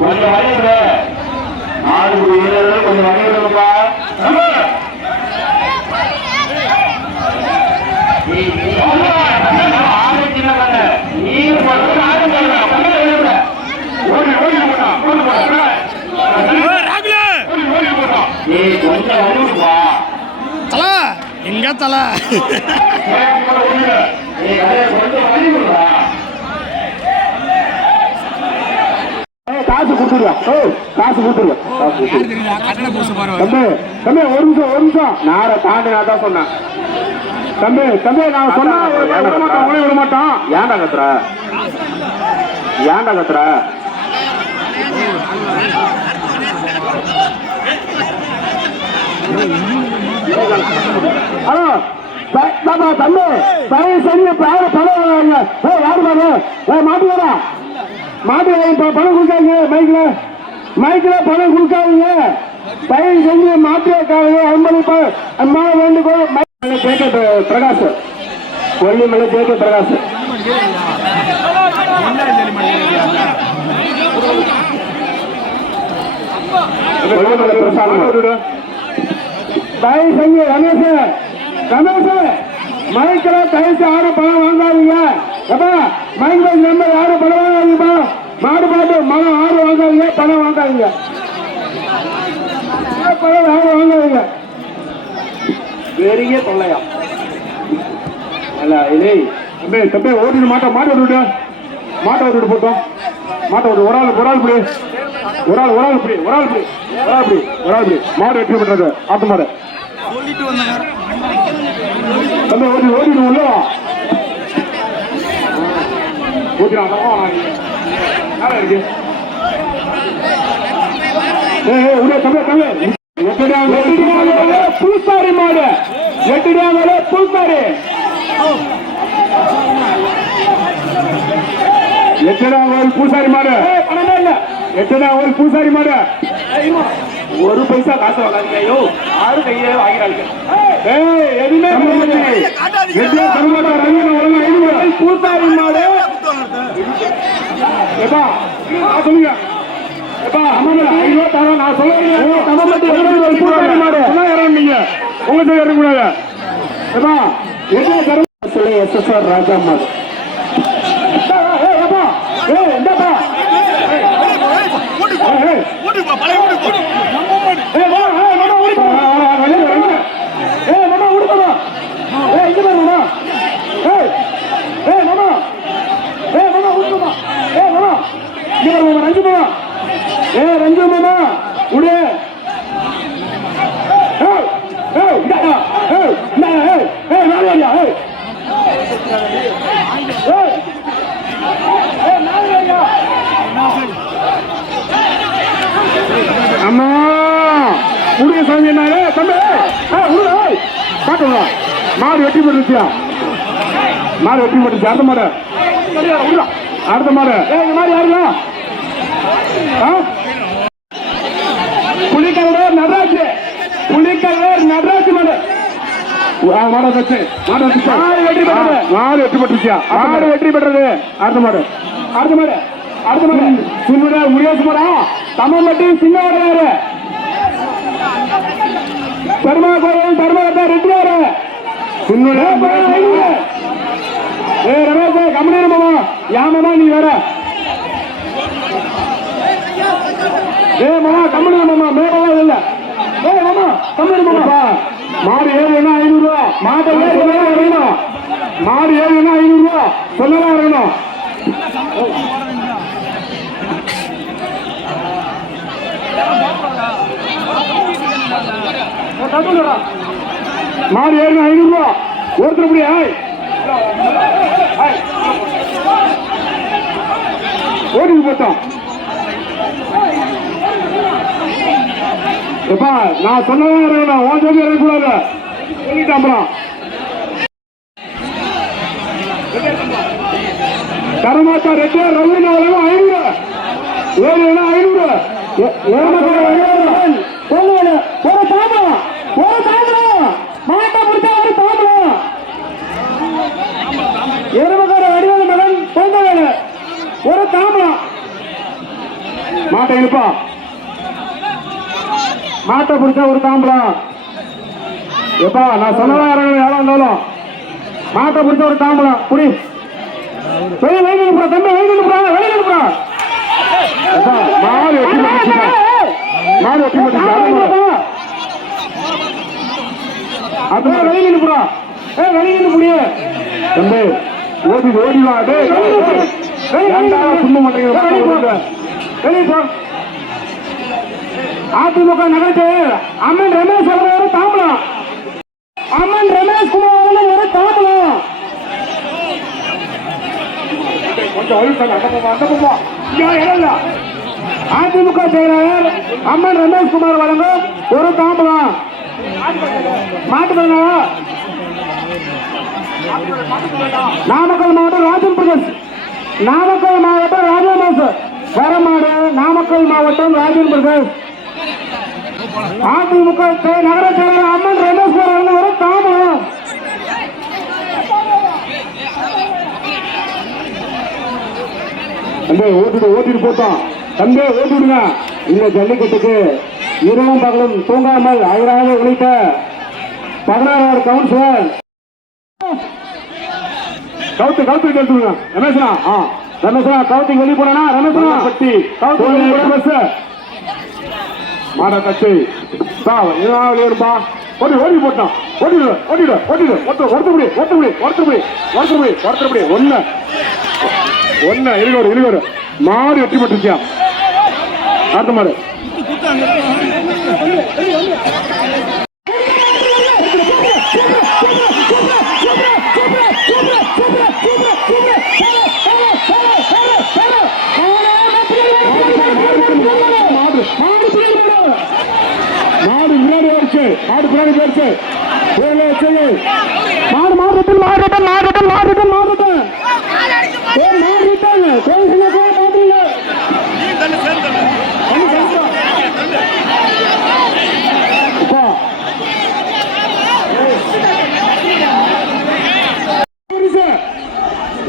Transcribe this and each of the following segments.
கொஞ்சம் வரையில 4 வீரர்கள் கொஞ்சம் வரையிடுப்பா. எங்க தல காசு கொடுத்துருவா. காசு கொடுத்துருவா. தம்பி ஒரு நிமிஷம் நாரை தாண்டி நான் தான் சொன்னேன். தம்பி நான் சொன்னா விட மாட்டான். ஏன்டா கத்துற? ஹலோ தம்பி தயவு செஞ்சு பணம் யாரு மாட்டுவாரா பணம் கொடுக்காதீங்க. மைக்ல பணம் கொடுக்காதீங்க. தயவு செஞ்சு மாட்டுவாக்காரங்க 50 வேண்டுகோள். பிரகாஷ் கொல்லிமலை ஜேகே பிரகாஷ் தயவு செஞ்சு ரமேஷ் மைக்கில் தயவுச்சு யாரும் பணம் வாங்காதீங்க. மைக்கில் நம்பர் யாரும் பணம் வாங்காதீங்கப்பா. மாடு மனம் யாரும் வாங்காதீங்க. பணம் வாங்காதீங்க. பணம் யாரும் வாங்காதீங்க. பெரிய தொல்லையா அல்ல இல்லை. தம்பி ஓடிட்டு மாட்டை விட்டுட்டு போட்டோம். ஒரு ஆள் மாடு வெற்றி பண்றது. ஆட்டு மாடு தம்பி ஓடிட்டு உள்ளவா இருக்கு. பூசாரி மாடு பூசாரி பூசாரி மாடு பணமே இல்ல. பூசாரி மாடு ஒரு பைசா காசு வாங்காதீங்க. யாரும் கையிலே வாங்கிறாங்க. எதுவுமே பூசாரி மாடு சொல்லுங்க. நான் சொல்லுங்க. நீங்க உங்க இறங்கக்கூடாது. SSR ராஜா மாடு ரஞ்சு மாமா உடைய அம்மா உடைய சாமி தம்பி பாட்டுங்களா மாடு வெட்டி போட்டுருச்சியா? அடுத்த மாடு இந்த மாதிரி யாருங்களா? புலிக்கல்லூர் நடராஜ் மாடு வெற்றி பெற்றது. அடுத்த மாடு முருகேசுமாரா தம்மம்பட்டி சின்னவரையாரு பெருமா கோயில் பெருமாள் ரெட்டியாரு ரமேஷ் கம்பெனி மாமா யாமமா நீ வேற மாமா கம்பெனி மாமா மேலாம் இல்ல. மாமா கம்பெனி மாமா மாடு ஏறுனா 500 ரூபா. மாட்டை ஏறுனா வரணும். மாடு ஏறுனா 500 ரூபா சொல்லலாம் வரணும். மாடு ஏறுனா 500 ரூபா ஒருத்தர் அப்படியே ஓடிட்டு போட்டோம். நான் சொன்னதான் இருக்கணும். உன் சொல்லி இருக்கக்கூடாது சொல்லிட்டாம்பலாம். தரமாட்டா ரெட்டே ரவி 500 ஏழு 500 பொங்கல் ஒரு தாம்பலம் மாட்டை பிடிச்சா ஒரு தாம்பலம் எருமக்கார வடிவல் மகன் பொங்கல் ஒரு தாம்பலம் மாட்டை இழுப்பா மாட்டை பிடிச்சா ஒரு தாம்பலம் எப்பா நான் சொன்னதான் இறங்கணும் யாரும் இருந்தாலும் மாட்டை பிடிச்ச ஒரு தாம்பலம் புடி வெளியே வெளியே அனுப்புறா தம்பி வெளியே அனுப்புறா மாடு வெட்டி அது வெளியே அனுப்புறா வெளியே அனுப்புடிய தம்பி ஓடிடுவா சும்மா மாட்டேங்க வெளியே போ அதிமுக நகரத்து அம்மன் ரமேஷ் ஒரு தாம்பலம் அம்மன் ரமேஷ் குமார் ஒரு தாம்பலம் கொஞ்சம் அதிமுக செயலாளர் அம்மன் ரமேஷ் குமார் வழங்கும் ஒரு தாம்பலம் மாட்டு நாமக்கல் மாவட்டம் ராஜன் பிரகாஷ் நாமக்கல் மாவட்டம் ராஜமாஸ் வரமாடு நாமக்கல் மாவட்டம் ராஜன் பிரகாஷ் அதிமுக நகர செயலாளர் அம்மன் ரமேஷ் குமார் ஒரு தாம்பலம் தம்பி ஓட்டிட்டு போட்டோம் தம்பி ஓட்டிடுங்க இந்த ஜல்லிக்கட்டுக்கு இரவும் பகலும் தூங்காமல் அயராக உழைத்த 16வது கவுன்சிலர் கவுத்துக்கு எடுத்துருங்க ரமேஷனா கவுத்துக்கு வெளியே போனா ரமேஷனா பட்டி கவுத்து மாட கட்சி இருப்பா ஓடி போட்டான் ஓட்டிடு ஒன்னு இருவர் மாடு வெற்றி பெற்றுச்சியா அடுத்த மாடு மாடு முன்னாடி போயிடுச்சு மாடு பின்னாடி போயிடுச்சு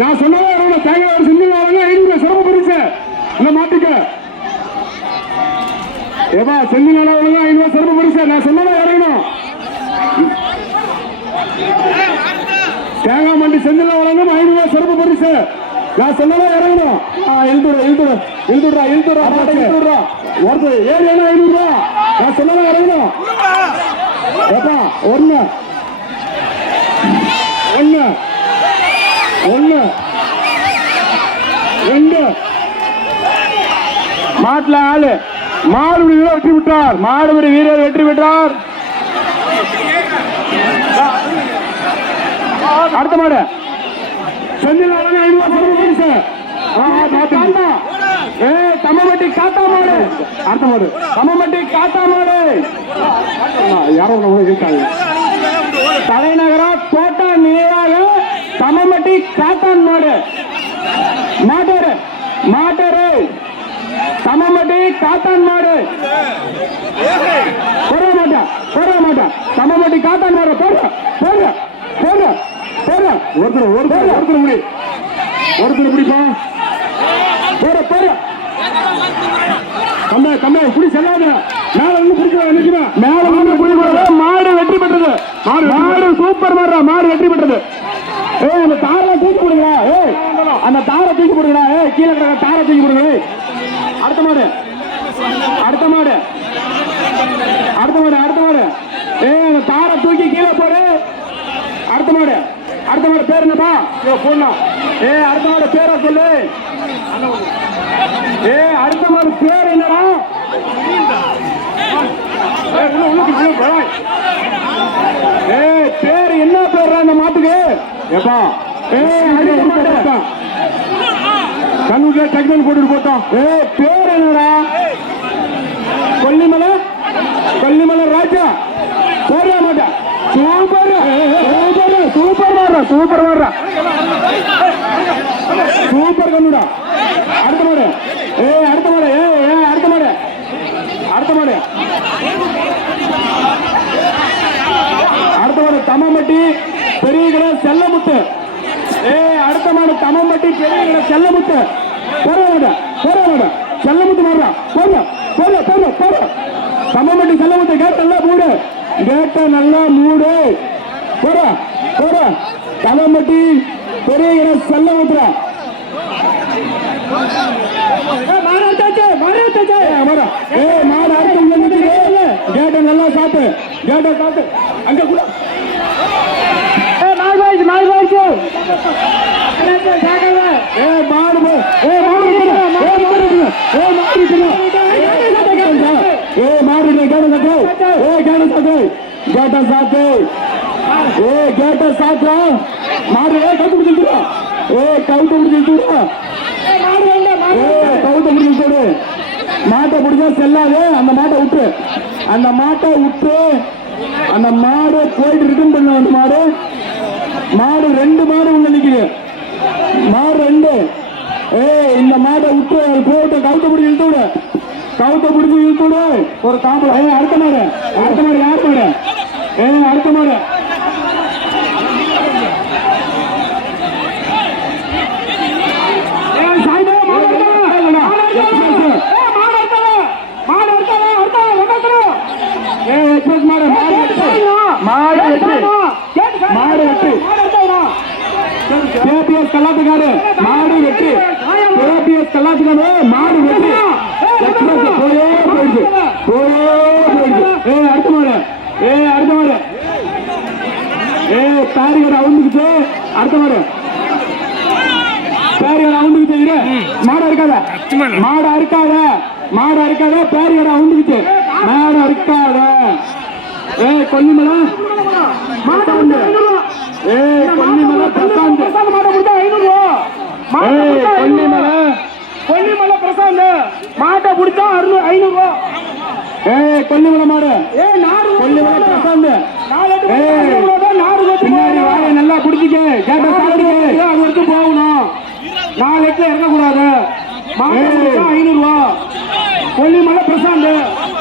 நான் சொன்னதா தேங்காய் செந்தில் 500 சிறப்பு பரிசு இந்த மாட்டுக்கு ஏவா செந்தில் 500 சிறப்பு பரிசு நான் சொன்னதா இறங்கணும் தேங்காய் மண்டி செந்தில் 500 சிறப்பு பரிசு நான் சொன்னதா இறங்கணும் இழுத்துடுறா ஒருத்தர் 7,500 நான் சொன்னதா இறங்கணும் ஏப்பா ஒன்னு ரெண்டு மாட்டுல ஆளு மாடுபடி வீரர் வெற்றி பெற்றார் மாடுபடி வீரர் வெற்றி பெற்றார் அடுத்த மாடு செந்தில் 500 தம்மம்பட்டி காத்தா மாடு அடுத்த மாடு தம்மம்பட்டி காத்தா மாடு யாரும் இருக்காங்க தலைநகரா தோட்டா நினைவாக தம்மம்பட்டி காத்தான் மாடு மாட்டரு தம்மம்பட்டி காத்தான் மாடு போட மாட்டா தம்மம்பட்டி காத்தான் மாடு போடுற ஒருத்தர் பிடிப்பா போற தம்பி இப்படி செல்லாத மேல வந்து பிடிக்க மேல வந்து பிடிக்க மாடு வெற்றி பெற்றது மாடு சூப்பர் மாடு வெற்றி பெற்றது அந்த தாரை தூக்கி போடுங்களா அந்த தாரை தூக்கி போடுங்களா கீழே கிடக்க தாரை தூக்கி போடுங்க அடுத்த மாடு அந்த தாரை தூக்கி கீழே போடு அடுத்த மாடு பேர் என்னப்பா போடலாம் அடுத்த மாடு பேரை சொல்லு அடுத்த மாடு பேர் என்னடா பேர் என்ன பேர் அந்த மாட்டுக்கு எப்பா கண்ணுக்கு டக்குனு போட்டுட்டு போட்டோம் பேர் என்னடா கொல்லிமலை ராஜா போட மாட்டா சூப்பர் கண்ணுடா அடுத்த மாடு அடுத்த அடுத்த மாடு தம்மம்பட்டி பெரிய கடை செல்லமுத்து. அடுத்த மாடு தம்மம்பட்டி பெரிய கடை செல்லமுத்து. செல்லமுத்து மாடுறா போற தம்மம்பட்டி செல்லமுத்து. கேட்ட நல்லா மூடு, கேட்ட நல்லா மூடு. போற தம்மம்பட்டி பெரிய கடை செல்லமுத்துறா. மாடு அடுத்து கேட்ட நல்லா சாத்து, கேட்ட சாத்து. அங்க கூட மாட்டை பிடிச்சா செல்லாது. அந்த மாட்டை விட்டு அந்த மாடு போயிட்டு ரிட்டர்ன் பண்ண. அந்த மாடு ரெண்டு மாடு உள்ள நிக்குது. மாடு ரெண்டு. இந்த மாட்டை விட்டு போட்டு கவுத்த பிடிச்சி இழுத்து விடு. ஒரு காம்பு. அடுத்த மாடு யார் மாடு? அடுத்த மாடு கல்லாத்துக்காரு மாடு வெற்றி. கல்லாத்துக்காரு மாடு வெற்றி. போயிடுச்சு. அடுத்த மாடு பேரிகரை அவுந்துக்குச்சு. அடுத்த மாடு பேரிகரை அவுந்துக்குச்சு. மாடு அறுக்காத பேரிகரை அவுந்துக்குச்சு. மாடு அறுக்காத. கொல்லிமலை பிரசாந்த். கொல்லிமலை பிரசாந்த். மாட்டை பிடிச்சா 500 கொல்லிமலை மாடு. கொல்லிமலை பிரசாந்த். பின்னாடி வாயை நல்லா பிடிச்சிக்க. கேட்ட சாப்பிட்டு அது வரைக்கும் போகணும். 4 எட்டுல இறங்கக்கூடாது. 500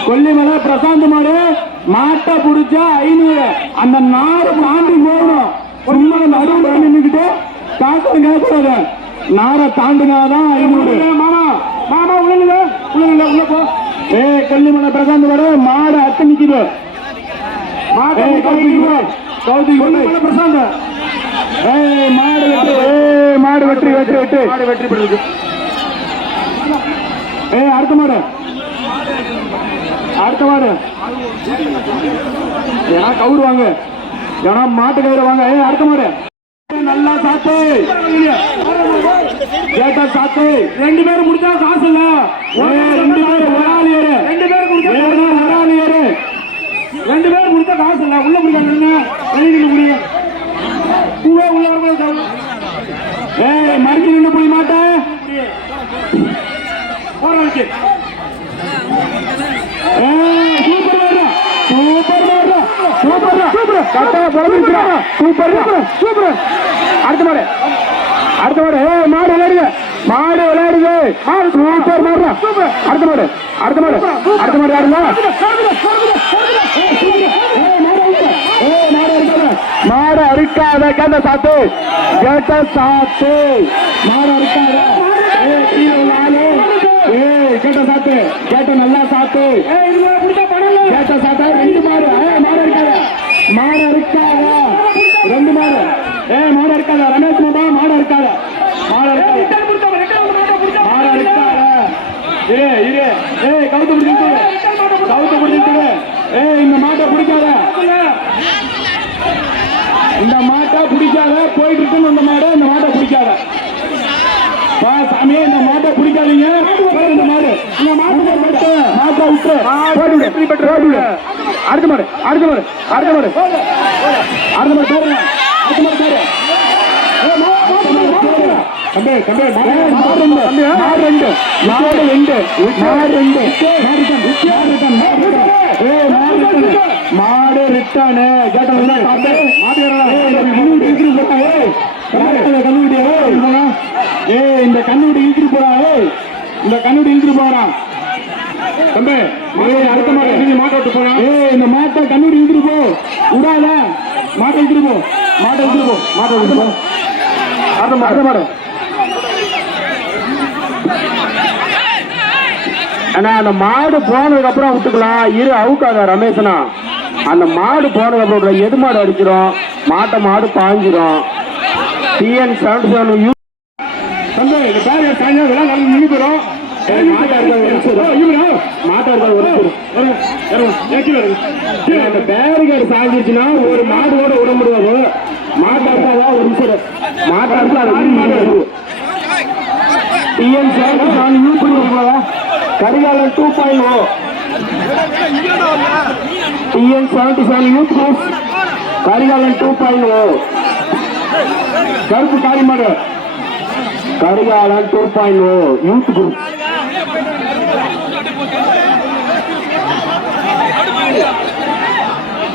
கொல்லிமலை பிரசாந்த் மாடு. மாட்டை பிடிச்சா 500. அந்த நாடு தாண்டி போகணும். சும்மா நடுவில் நின்றுக்கிட்டு காசு கேட்கக்கூடாது. நாரை தாண்டினாதான் 500. மாமா உள்ள போ. கொல்லிமலை பிரசாந்த் மாடு. மாடு அத்தை நிக்குது. பிரசாந்த் மாடு வெற்றி. அடுத்த மாடு ஏன்னா கவுரு வாங்க, ஏன்னா மாட்டு கயிறு வாங்க. அடுத்த மாடு நல்லா சாத்து. கேட்டா சாத்து. 2 பேரும் முடிச்சா காசு இல்ல. 2 பேரும் ஒரு ஆள் ஏறு. 2 பேரும் முடிச்சா காசு இல்ல. உள்ள முடியாது. முடியுங்க. பூவே உள்ள மறுச்சு நின்று போய் மாட்டேன். போராளிச்சு சூப்பர். அடுத்த மாடு மாடு விளையாடுங்க. சூப்பர் மாடுறா. அடுத்த மாடு யாருங்க? மாடு அறுக்காத. கேட்ட சாத்து. மாடு அறுக்காத. கேட்ட சாத்து. கேட்ட நல்லா சாத்து. கேட்ட சாத்தா. 2 மாடு. மாடு அறுக்காத. 2 மாடு. மாடு அறுக்காத. ரமேஷ் மாமா மாடு அறுக்காத. கவுத்து பிடிச்சிட்டு. இந்த மாட்டை பிடிக்காத. போயிட்டு இருக்கு. இந்த மாட்டை பிடிக்காத. சாமி இந்த மாட்டை பிடிக்காதீங்க. இந்த மாட்டை விட்டு அடுத்த மாடு மாடு ரிட்டானு இந்த கண்ணுடி இழுத்துட்டு போறா. இந்த கண்ணுடி இழுத்துட்டு போறான். தம்பி அடுத்த மாடு நீங்க மாட்டை விட்டு போனா இந்த மாட்டை கண்ணூர் இழுத்துட்டு போ விடாத மாட்டை இழுத்துட்டு போ மாட்டை இழுத்துட்டு போ மாட்டை இழுத்துட்டு போ அடுத்த மாடு அண்ணா அந்த மாடு போனதுக்கு அப்புறம் விட்டுக்கலாம் இரு அவுக்காத ரமேஷனா அந்த மாடு போனதுக்கு அப்புறம் எது மாடு அடிச்சிடும் மாடு பாஞ்சிடும் டிஎன் 77 தம்பி இந்த பேர் சாயங்காலம் நல்லா நின்று போயிடும் அந்த பேரிகேடு சாஞ்சிச்சுன்னா ஒரு மாடோட விட முடியாது மாட்டாடுறதா ஒரு நிமிஷம் மாட்டாடுறது டிஎன் 77 யூஸ் பண்ணுவாங்க Karikalan 2.0 TN 77 youth group Karikalan 2.0 கருப்பு காரிமாடு Karikalan 2.0 youth group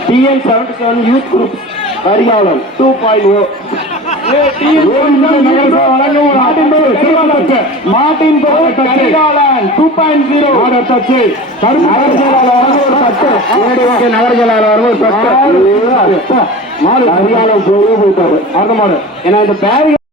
TN 77 youth group Karikalan 2.0 மாட்டின் கரிகாலன் 2.0 நகர்ஜலாளர் கரிகாலன் போய் போயிட்டாரு அடுத்த மாடு ஏன்னா இந்த பேர்